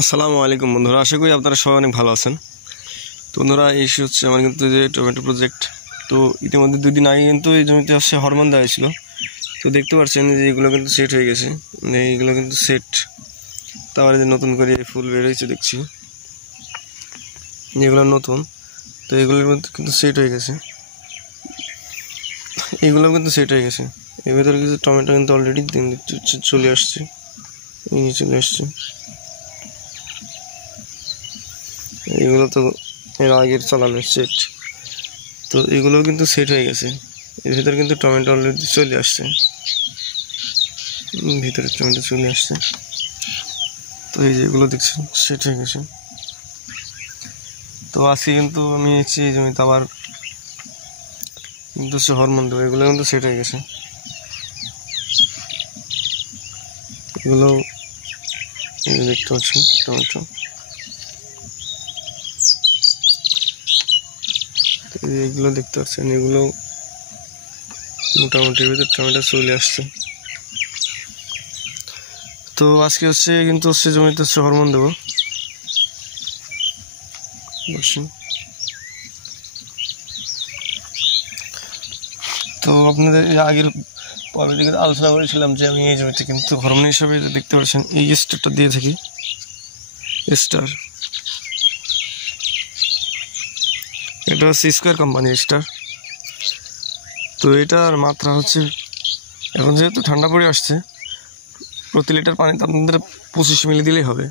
আসসালামু আলাইকুম বন্ধুরা, আশা করি আপনারা সবাই অনেক ভালো আছেন। তো বন্ধুরা, এই হচ্ছে আমার কিন্তু যে টমেটো প্রজেক্ট। তো ইতিমধ্যে 2 দিন আগে কিন্তু এই জমিতে হচ্ছে হরমোন দেওয়া হয়েছিল। তো দেখতে পাচ্ছেন যে এগুলো কিন্তু সেট হয়ে গেছে, মানে এইগুলো কিন্তু সেট। তারপরে যে নতুন করে ফুল বের হয়েছে দেখছি, যেগুলো নতুন। তো এগুলোর মধ্যে কিন্তু সেট হয়ে গেছে, এগুলো কিন্তু সেট হয়ে গেছে। এর ভিতরে কিছু টমেটো কিন্তু অলরেডি চলে আসছে, চলে আসছে। এগুলো তো এর আগের চালানো সেট। তো এগুলো কিন্তু সেট হয়ে গেছে, এর ভিতরে কিন্তু টমেটো অলরেডি চলে আসছে, ভিতরে টমেটো চলে আসছে। তো এই যেগুলো দেখছেন সেট হয়ে গেছে। তো আজকে কিন্তু আমি এসেছি এই জমিতে, আবার কিন্তু সে হরমোন দেবো। এগুলো কিন্তু সেট হয়ে গেছে, এগুলো দেখতে পাচ্ছেন টমেটো। এগুলো দেখতে পাচ্ছেন, এগুলো মোটামুটি ভিতরে টমেটো চলে আসছে। তো আজকে হচ্ছে কিন্তু হচ্ছে জমিতে হচ্ছে হরমোন দেবো। তো আপনাদের আগের পর্বে থেকে আলোচনা করেছিলাম যে আমি এই জমিতে কিন্তু হরমোন হিসাবে দেখতে পাচ্ছেন এই স্টারটা দিয়ে থাকি, স্টার। এটা হচ্ছে স্কোয়ার কোম্পানির স্টার। তো এটার মাত্রা হচ্ছে, এখন যেহেতু ঠান্ডা পড়ে আসছে, প্রতি লিটার পানিতে আপনাদের 25 মিলি দিলেই হবে।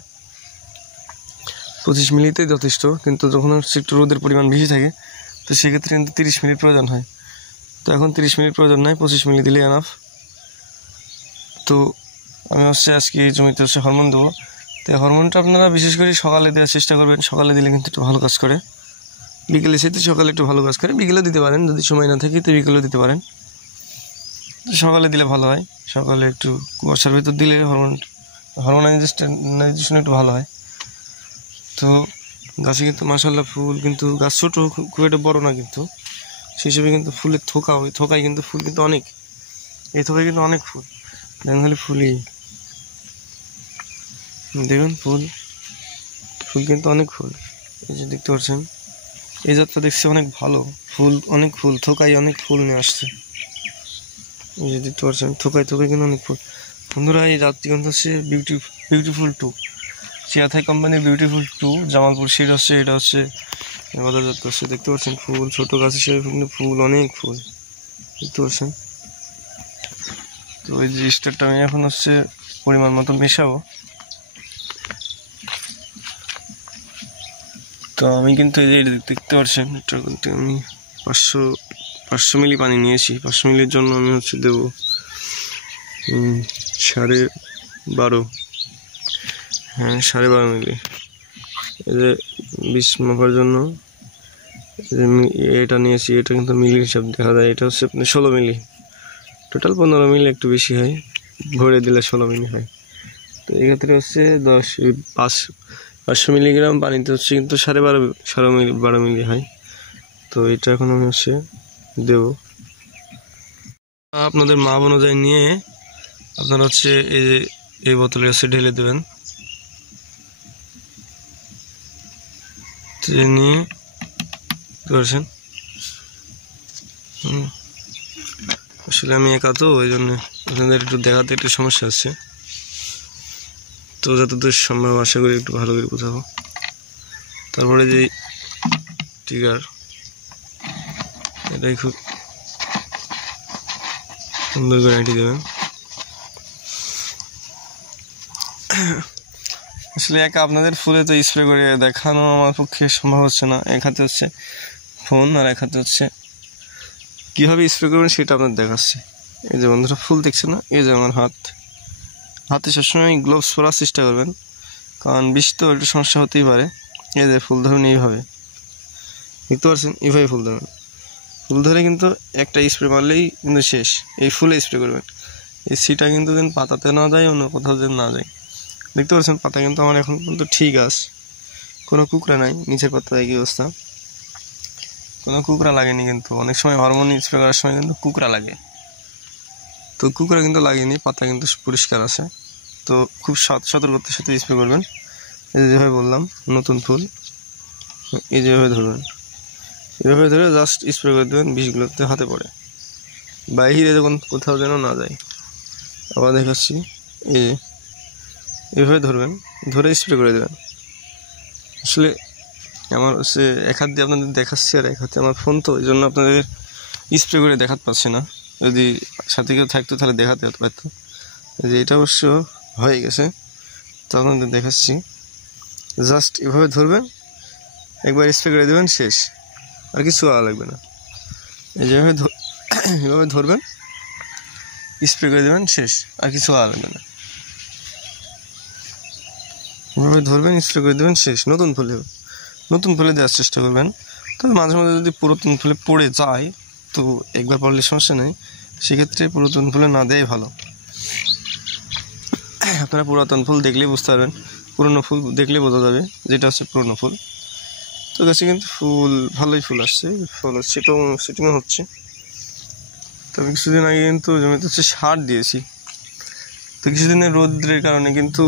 25 মিলিতেই যথেষ্ট। কিন্তু যখন হচ্ছে একটু রোদের পরিমাণ বেশি থাকে, তো সেক্ষেত্রে কিন্তু 30 মিনিট প্রয়োজন হয়। তো এখন 30 মিনিট প্রয়োজন নয়, 25 মিলি দিলেই এনাফ। তো আমি হচ্ছে আজকে এই জমিতে হচ্ছে হরমোন দেবো। তো হরমোনটা আপনারা বিশেষ করে সকালে দেওয়ার চেষ্টা করবেন। সকালে দিলে কিন্তু একটু ভালো কাজ করে। বিকেলে সেটা সকালে একটু ভালো কাজ করে, বিকেলেও দিতে পারেন, যদি সময় না থাকে তো বিকেলেও দিতে পারেন। সকালে দিলে ভালো হয়, সকালে একটু কুয়াশার ভিতর দিলে হরমোনাইজেশন একটু ভালো হয়। তো গাছে কিন্তু মাশাআল্লাহ ফুল, কিন্তু গাছ ছোটো, খুব একটা বড় না, কিন্তু সেই হিসেবে কিন্তু ফুলের থোকা, ওই থোকায় কিন্তু ফুল কিন্তু অনেক, এই থোকায় কিন্তু অনেক ফুল। দেখুন খালি ফুলই, দেখুন ফুল কিন্তু অনেক ফুল। এই যে দেখতে পাচ্ছেন, এই জাতটা দেখছি অনেক ভালো, ফুল অনেক, ফুল থোকায় অনেক ফুল নিয়ে আসছে। এই যে দেখতে পাচ্ছেন থোকায় কিন্তু অনেক ফুল। বন্ধুরা, এই জাতটি কিন্তু হচ্ছে বিউটিফুল 2, চিয়াথাই কোম্পানির বিউটিফুল 2 জামালপুর সিড হচ্ছে। এটা হচ্ছে বাজার জাত হচ্ছে। দেখতে পাচ্ছেন ফুল ছোটো গাছ হিসেবে কিন্তু ফুল অনেক ফুল দেখতে পাচ্ছেন। তো ওই যে স্টারটা আমি এখন হচ্ছে পরিমাণ মতো মেশাবো। তো আমি কিন্তু এই যে দেখতে পাচ্ছেন, এটা কিন্তু আমি 500 মিলি পানি নিয়েছি। 500 মিলির জন্য আমি হচ্ছে দেবো 12.5, হ্যাঁ 12.5 মিলি। এই যে 20 মাপার জন্য এটা নিয়েছি, এটা কিন্তু মিলি হিসাব দেখা যায়। এটা হচ্ছে আপনি 16 মিলি, টোটাল 15 মিলি, একটু বেশি হয়, ভরে দিলে 16 মিলি হয়। তো এক্ষেত্রে হচ্ছে 500 মিলিগ্রাম পানিতে হচ্ছে কিন্তু 12.5 মিলি হয়। তো এটা এখন আমি হচ্ছে দেব। আপনাদের মাপ অনুযায়ী নিয়ে আপনারা হচ্ছে এই বোতলে হচ্ছে ঢেলে দেবেন। নিয়ে করেছেন, আসলে আমি একা, তো ওই জন্য আপনাদের একটু দেখাতে একটু সমস্যা আছে। তো যতদূর সম্ভব আশা করি একটু ভালো করে বোঝাবো। তারপরে যে ট্রিগার, এটাই খুব সুন্দর করে আঁটি দেবেন। আসলে একা আপনাদের ফুলে তো স্প্রে করে দেখানো আমার পক্ষে সম্ভব হচ্ছে না। এক হাতে হচ্ছে ফোন আর এক হাতে হচ্ছে কীভাবে স্প্রে করবেন সেটা আপনাদের দেখাচ্ছি। এই যে বন্ধুরা ফুল দেখছে না, এই যে আমার হাতে সবসময় গ্লোভস পরার চেষ্টা করবেন, কারণ বৃষ্টি তো একটু সমস্যা হতেই পারে। এই যে ফুল ধরুন এইভাবে, দেখতে পাচ্ছেন, এইভাবে ফুল ধরুন। ফুল ধরে কিন্তু একটা স্প্রে মারলেই কিন্তু শেষ। এই ফুলে স্প্রে করবেন, এই সিটা কিন্তু যেন পাতাতে না যায়, অন্য কোথাও যেন না যায়। দেখতে পাচ্ছেন পাতা কিন্তু আমার এখন কিন্তু ঠিক আছে, কোনো কুকড়া নাই। নিচের পাতা একই অবস্থা, কোনো কুকড়া লাগেনি। কিন্তু অনেক সময় হরমোন স্প্রে করার সময় কিন্তু কুকড়া লাগে, তো কুকড়া কিন্তু লাগেনি, পাতা কিন্তু পরিষ্কার আছে। তো খুব সতর্কতার সাথে স্প্রে করবেন, এই যেভাবে বললাম নতুন ফুল, এই যেভাবে ধরবেন, এভাবে ধরে জাস্ট স্প্রে করে দেবেন, বিষগুলোতে হাতে পড়ে বাইরে যখন কোথাও যেন না যায়। আবার দেখাচ্ছি, এই যে এভাবে ধরবেন, ধরে স্প্রে করে দেবেন। আসলে আমার হচ্ছে এক হাত দিয়ে আপনাদের দেখাচ্ছি আর এক হাতে আমার ফোন, তো এই জন্য আপনাদের স্প্রে করে দেখাতে পারছি না। যদি সাথে কেউ থাকতো তাহলে দেখাতে হতে পারতো। যে এটা অবশ্য হয়ে গেছে, তো আপনাদের দেখাচ্ছি। জাস্ট এভাবে ধরবেন, একবার স্প্রে করে দেবেন, শেষ, আর কিছু আওয়া লাগবে না। এই যেভাবে এভাবে ধরবেন, স্প্রে করে দেবেন, শেষ, আর কিছু আওয়া লাগবে না। এভাবে ধরবেন, স্প্রে করে দেবেন, শেষ। নতুন ফুলে দেওয়ার চেষ্টা করবেন। তবে মাঝে মাঝে যদি পুরাতন ফুলে পড়ে যায় তো একবার পড়লে সমস্যা নেই, সেক্ষেত্রে পুরাতন ফুলে না দেওয়াই ভালো। আপনারা পুরাতন ফুল দেখলেই বুঝতে পারবেন, পুরনো ফুল দেখলে বোঝা যাবে যেটা হচ্ছে পুরনো ফুল। তো গাছে কিন্তু ফুল ভালোই ফুল আসছে, ফল সেটিংও হচ্ছে। তবে কিছুদিন আগে কিন্তু জমিতে হচ্ছে সার দিয়েছি, তো কিছুদিনের রোদ্রের কারণে কিন্তু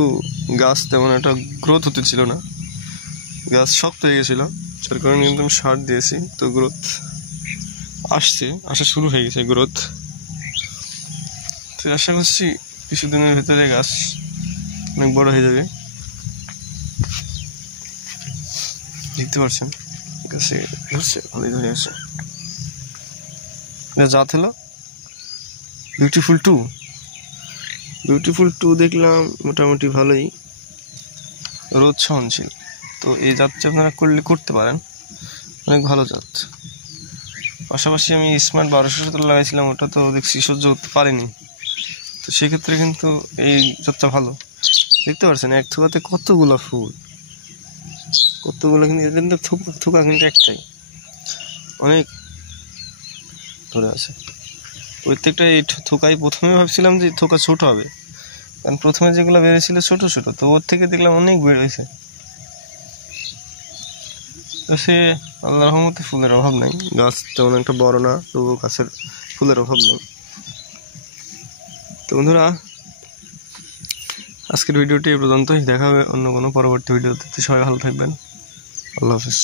গাছ তেমন একটা গ্রোথ হতে ছিল না, গাছ শক্ত হয়ে গেছিলো, যার কারণে কিন্তু আমি সার দিয়েছি। তো গ্রোথ আসা শুরু হয়ে গেছে গ্রোথ। তো আশা করছি কিছুদিনের ভেতরে গাছ অনেক বড় হয়ে যাবে। দেখতে পাচ্ছেন গাছে হচ্ছে ভালোই ধরে আছে। জাত হলো বিউটিফুল টু দেখলাম মোটামুটি ভালোই রোদ সহনশীল। তো এই জাতটা আপনারা করতে পারেন, অনেক ভালো জাত। পাশাপাশি আমি স্মার্ট 1270 লাগাইছিলাম, ওটা তো দেখছি সহ্য করতে পারিনি। তো সেক্ষেত্রে কিন্তু এই জাতটা ভালো। দেখতে পাচ্ছেন এক থোকাতে কতগুলো ফুল, কিন্তু এদের থোকা কিন্তু একটাই, অনেক ধরে আছে প্রত্যেকটা। এই থোকাই প্রথমে ভাবছিলাম যে থোকা ছোট হবে, কারণ প্রথমে যেগুলো বেরোছিল ছোট, তো ওর থেকে দেখলাম অনেক বের হয়েছে। তো সে আল্লাহর রহমতে ফুলের অভাব নেই, গাছ তেমন একটা বড় না, তবুও গাছের ফুলের অভাব নেই। তো বন্ধুরা, আজকের ভিডিওটি এই পর্যন্তই। দেখা হবে অন্য কোনো পরবর্তী ভিডিওতে। সবাই ভালো থাকবেন, আল্লাহ হাফিজ।